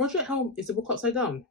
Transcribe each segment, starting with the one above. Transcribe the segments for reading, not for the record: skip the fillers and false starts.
Project Hail is the book upside down.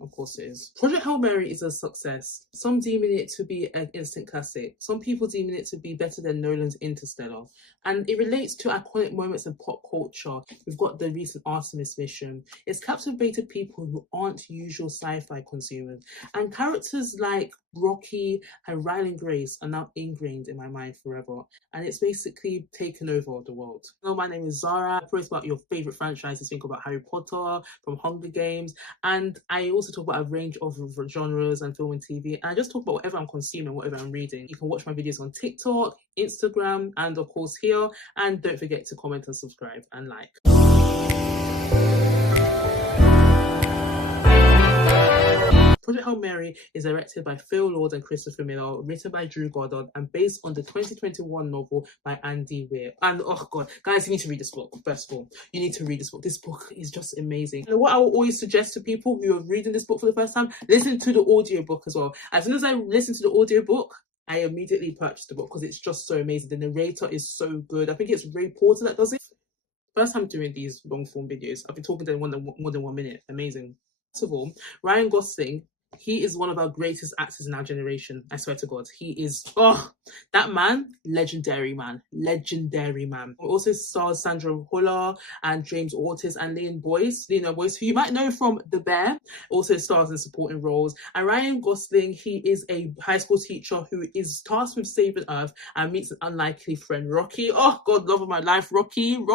Of course it is. Project Hail Mary is a success. Some deeming it to be an instant classic. Some people deeming it to be better than Nolan's Interstellar. And it relates to iconic moments in pop culture. We've got the recent Artemis mission. It's captivated people who aren't usual sci-fi consumers. And characters like Rocky and Ryland Grace are now ingrained in my mind forever. And it's basically taken over the world. Hello, my name is Zara. I post about your favourite franchises. Think about Harry Potter, from Hunger Games. And I also talk about a range of genres and film and TV. And I just talk about whatever I'm consuming, whatever I'm reading. You can watch my videos on TikTok, Instagram, and of course here. And don't forget to comment and subscribe and like. Project Hail Mary is directed by Phil Lord and Christopher Miller, written by Drew Goddard, and based on the 2021 novel by Andy Weir. And oh god, guys, you need to read this book. First of all, you need to read this book. This book is just amazing. And what I will always suggest to people who are reading this book for the first time, listen to the audiobook as well. As soon as I listen to the audiobook, I immediately purchased the book because it's just so amazing. The narrator is so good. I think it's Ray Porter that does it. First time doing these long form videos. I've been talking to them more than 1 minute. Amazing. First of all, Ryan Gosling, he is one of our greatest actors in our generation. I swear to God, he is, that man, legendary man. It also stars Sandra Huller and James Ortiz and Leon Boyce, who you might know from The Bear, also stars in supporting roles. And Ryan Gosling, he is a high school teacher who is tasked with saving Earth and meets an unlikely friend, Rocky. Oh God, love of my life, Rocky. And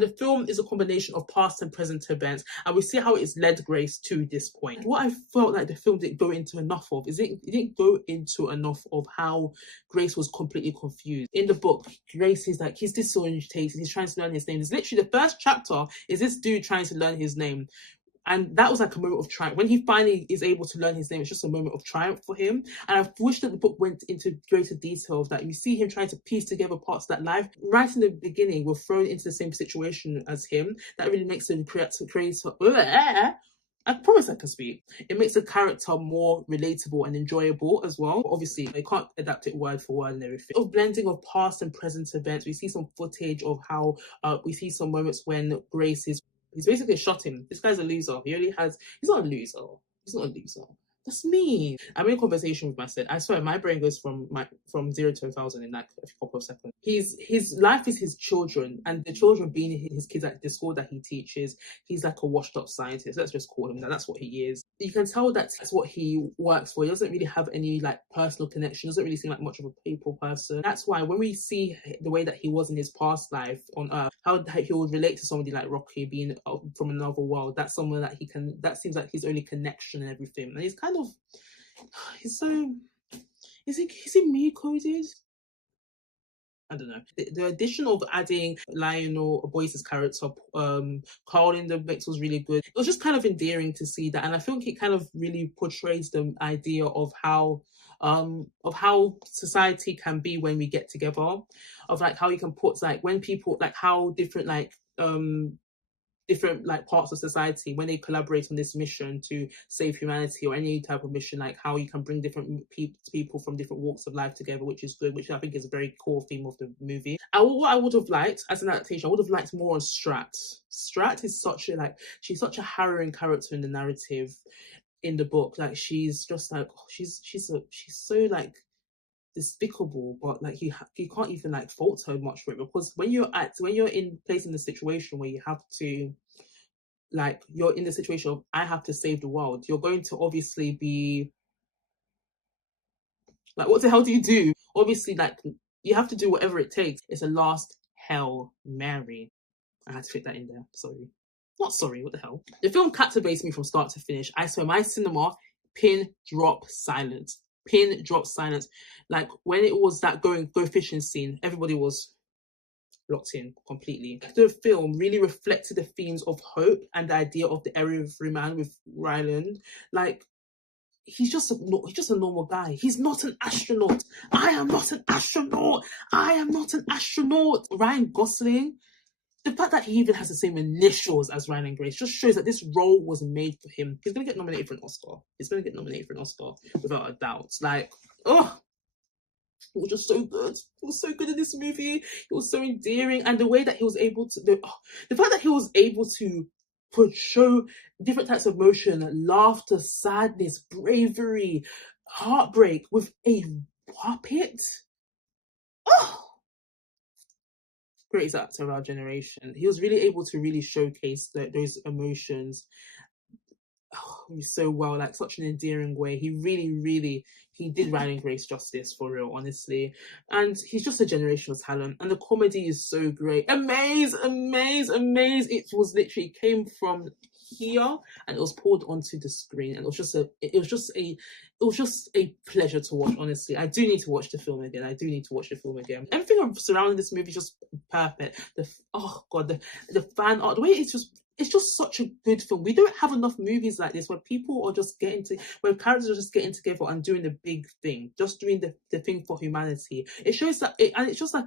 the film is a combination of past and present events, and we see how it's led Grace to this point. What I felt like the film didn't go into enough of is it didn't go into enough of how Grace was completely confused. In the book, Grace is like, he's disorientated, he's trying to learn his name. It's literally the first chapter is this dude trying to learn his name. And that was like a moment of triumph. When he finally is able to learn his name, it's just a moment of triumph for him. And I wish that the book went into greater detail of that. You see him trying to piece together parts of that life. Right in the beginning, we're thrown into the same situation as him. That really makes the creator... I promise I can speak. It makes the character more relatable and enjoyable as well. Obviously, they can't adapt it word for word and everything. Of blending of past and present events, we see some footage of how we see some moments when Grace is... He's basically shot him. This guy's a loser. He's not a loser. That's me. I'm in a conversation with myself. I swear, my brain goes from 0 to 1,000 in like a couple of seconds. His life is his children, and the children being his kids at the school that he teaches. He's like a washed-up scientist. Let's just call him that. That's what he is. You can tell that's what he works for. He doesn't really have any like personal connection. Doesn't really seem like much of a people person. That's why when we see the way that he was in his past life on Earth, how he would relate to somebody like Rocky being from another world. That's someone that that seems like his only connection and everything. And he's kind of, he's so, is he me coded? I don't know. The addition of adding Lionel Boyce's character, Carl in the mix was really good. It was just kind of endearing to see that, and I think it kind of really portrays the idea of how society can be when we get together, of like how you can put like when people like how different parts of society, when they collaborate on this mission to save humanity or any type of mission, like how you can bring different people from different walks of life together, which is good, which I think is a very core theme of the movie. What I would have liked as an adaptation, I would have liked more on Strat. Strat is she's such a harrowing character in the narrative in the book. Like she's just like, she's so like despicable, but like you can't even like fault her much for it, because when you're placed in the situation where you have to, like, you're in the situation of I have to save the world, you're going to obviously be like, what the hell do you do? Obviously, like, you have to do whatever it takes. It's a last Hail Mary. I had to fit that in there. Not sorry, what the hell? The film captivates me from start to finish. I swear, my cinema pin drop silence. Like when it was that go fishing scene, everybody was locked in completely. The film really reflected the themes of hope and the idea of the everyman with Ryland. Like, he's just a normal guy. He's not an astronaut. I am not an astronaut. Ryan Gosling, the fact that he even has the same initials as Ryan and Grace just shows that this role was made for him. He's going to get nominated for an Oscar. Without a doubt. Like, it was just so good. It was so good in this movie. It was so endearing. And the way that he was able to... the fact that he was able to show different types of emotion, laughter, sadness, bravery, heartbreak with a puppet. Oh, greatest actor of our generation. He was really able to really showcase those emotions so well, like such an endearing way. He really he did Ryan Grace justice, for real, honestly. And he's just a generational talent, and the comedy is so great. Amaze. It was literally came from here and it was poured onto the screen, and it was just a pleasure to watch. Honestly, I do need to watch the film again. Everything surrounding this movie is just perfect. The fan art, the way it's just such a good film. We don't have enough movies like this where people are just where characters are just getting together and doing the big thing, just doing the thing for humanity. It shows that, and it's just a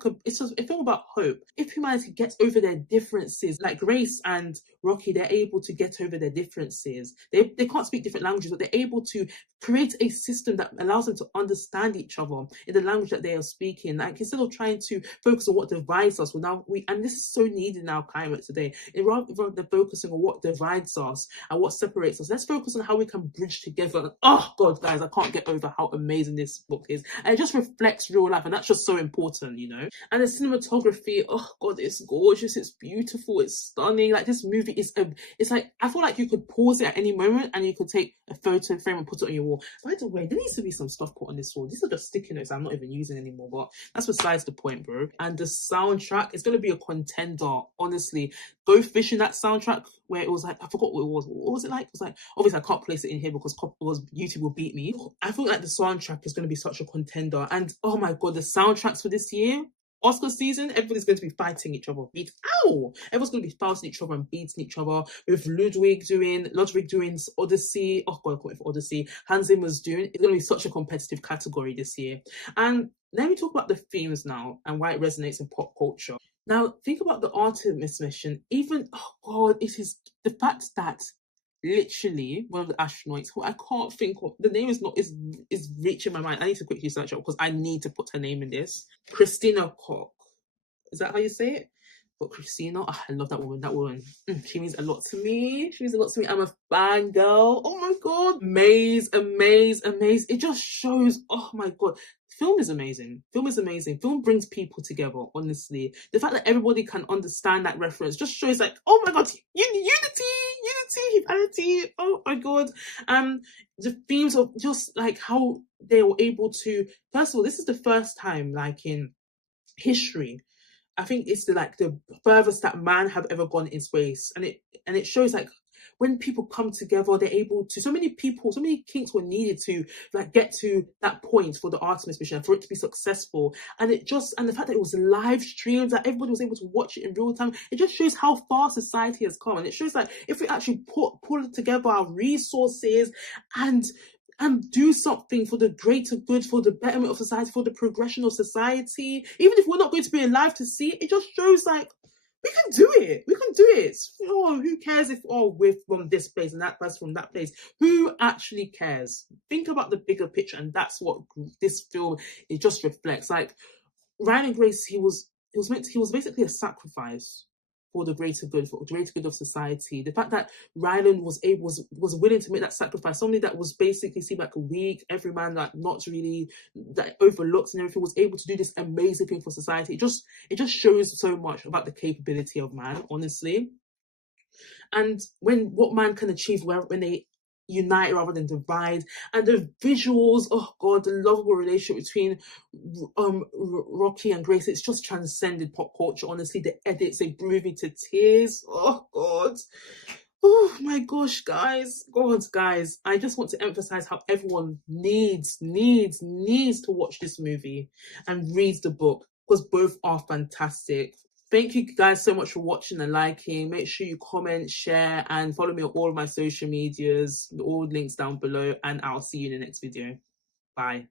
film about hope. If humanity gets over their differences, like Grace and Rocky, they're able to get over their differences. They can't speak different languages, but they're able to create a system that allows them to understand each other in the language that they are speaking. Like, instead of trying to focus on what divides us, and this is so needed in our climate today, rather than focusing on what divides us and what separates us, let's focus on how we can bridge together. Oh God, guys, I can't get over how amazing this book is, and it just reflects real life, and that's just so important, you know. And the cinematography, oh God, it's gorgeous, it's beautiful, it's stunning. Like, this movie is it's like, I feel like you could pause it at any moment and you could take a photo frame and put it on your wall. By the way, there needs to be some stuff put on this wall. These are just sticky notes I'm not even using anymore, but that's besides the point, bro. And the soundtrack is going to be a contender, honestly. Go fishing that soundtrack where it was like, I forgot what it was. What was it like? It was like, obviously I can't place it in here because YouTube will beat me. I feel like the soundtrack is going to be such a contender. And oh my God, the soundtracks for this year, Oscar season, everybody's going to be fighting each other. Everyone's going to be fighting each other and beating each other. With Ludwig doing Odyssey. Oh God, I can't for Odyssey. Hans Zimmer's doing. It's going to be such a competitive category this year. And let me talk about the themes now and why it resonates in pop culture. Now, think about the Artemis mission. Even, oh God, it is the fact that literally one of the astronauts, who I can't think of, the name is reaching my mind. I need to quickly search it because I need to put her name in this. Christina Koch. Is that how you say it? But Christina, oh, I love that woman. She means a lot to me. I'm a fangirl. Oh my God. Amaze. It just shows, oh my God. Film is amazing. Film brings people together, honestly. The fact that everybody can understand that reference just shows, like, oh my God, unity, humanity. Oh my God. The themes of just like how they were able to, first of all, this is the first time, like, in history, I think it's the furthest that man have ever gone in space, and it shows, like, when people come together, they're able to. So many kinks were needed to, like, get to that point for the Artemis mission, for it to be successful. And the fact that it was live streamed, that everybody was able to watch it in real time, it just shows how far society has come. And it shows, like, if we actually pull together our resources and do something for the greater good, for the betterment of society, for the progression of society, even if we're not going to be alive to see it, it just shows, like, we can do it. Oh, who cares if we're from this place and that person from that place? Who actually cares? Think about the bigger picture, and that's what this film, it just reflects. Like, Ryan and Grace, he was basically a sacrifice for the greater good, of society. The fact that Rylan was willing to make that sacrifice, somebody that was basically seemed like a weak, every man that not really, that overlooked and everything, was able to do this amazing thing for society. It just shows so much about the capability of man, honestly. And what man can achieve when they unite rather than divide. And the visuals, oh God, the lovable relationship between Rocky and Grace, it's just transcended pop culture, honestly. The edits, they move me to tears. Oh God. Oh my gosh, guys. I just want to emphasize how everyone needs to watch this movie and read the book, because both are fantastic. Thank you guys so much for watching and liking. Make sure you comment, share, and follow me on all of my social medias. All links down below, and I'll see you in the next video. Bye.